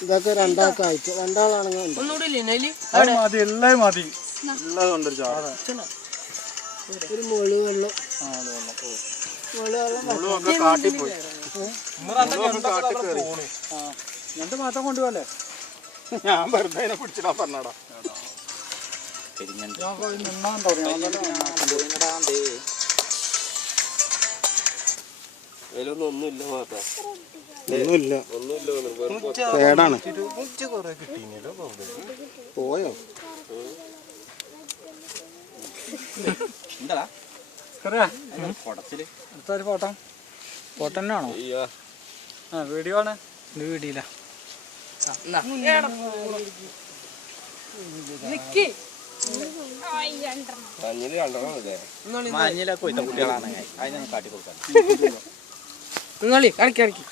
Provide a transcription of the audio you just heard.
ഇതൊക്കെ രണ്ടാക്കായിട്ട് രണ്ടാളാണെങ്കിൽ ഒരു മുളു വെള്ളം രണ്ട് മാസം കൊണ്ടുപോകല്ലേ ഞാൻ വെറുതെ പിടിച്ചിടാൻ പറഞ്ഞടാ ഒന്നുമില്ല മാത്രം കേടാണ് പോയോ എന്താ അടുത്തൊരു ഫോട്ടോ ഫോട്ടോ തന്നെയാണോ ആ വീഡിയോ ആണ് ഇത് വീഡിയോയില്ല മഞ്ഞിലൊക്കെ കുട്ടികളാണ് അതിനൊന്നും കാട്ടി കൊടുക്കാൻ നിങ്ങളി കളിക്കി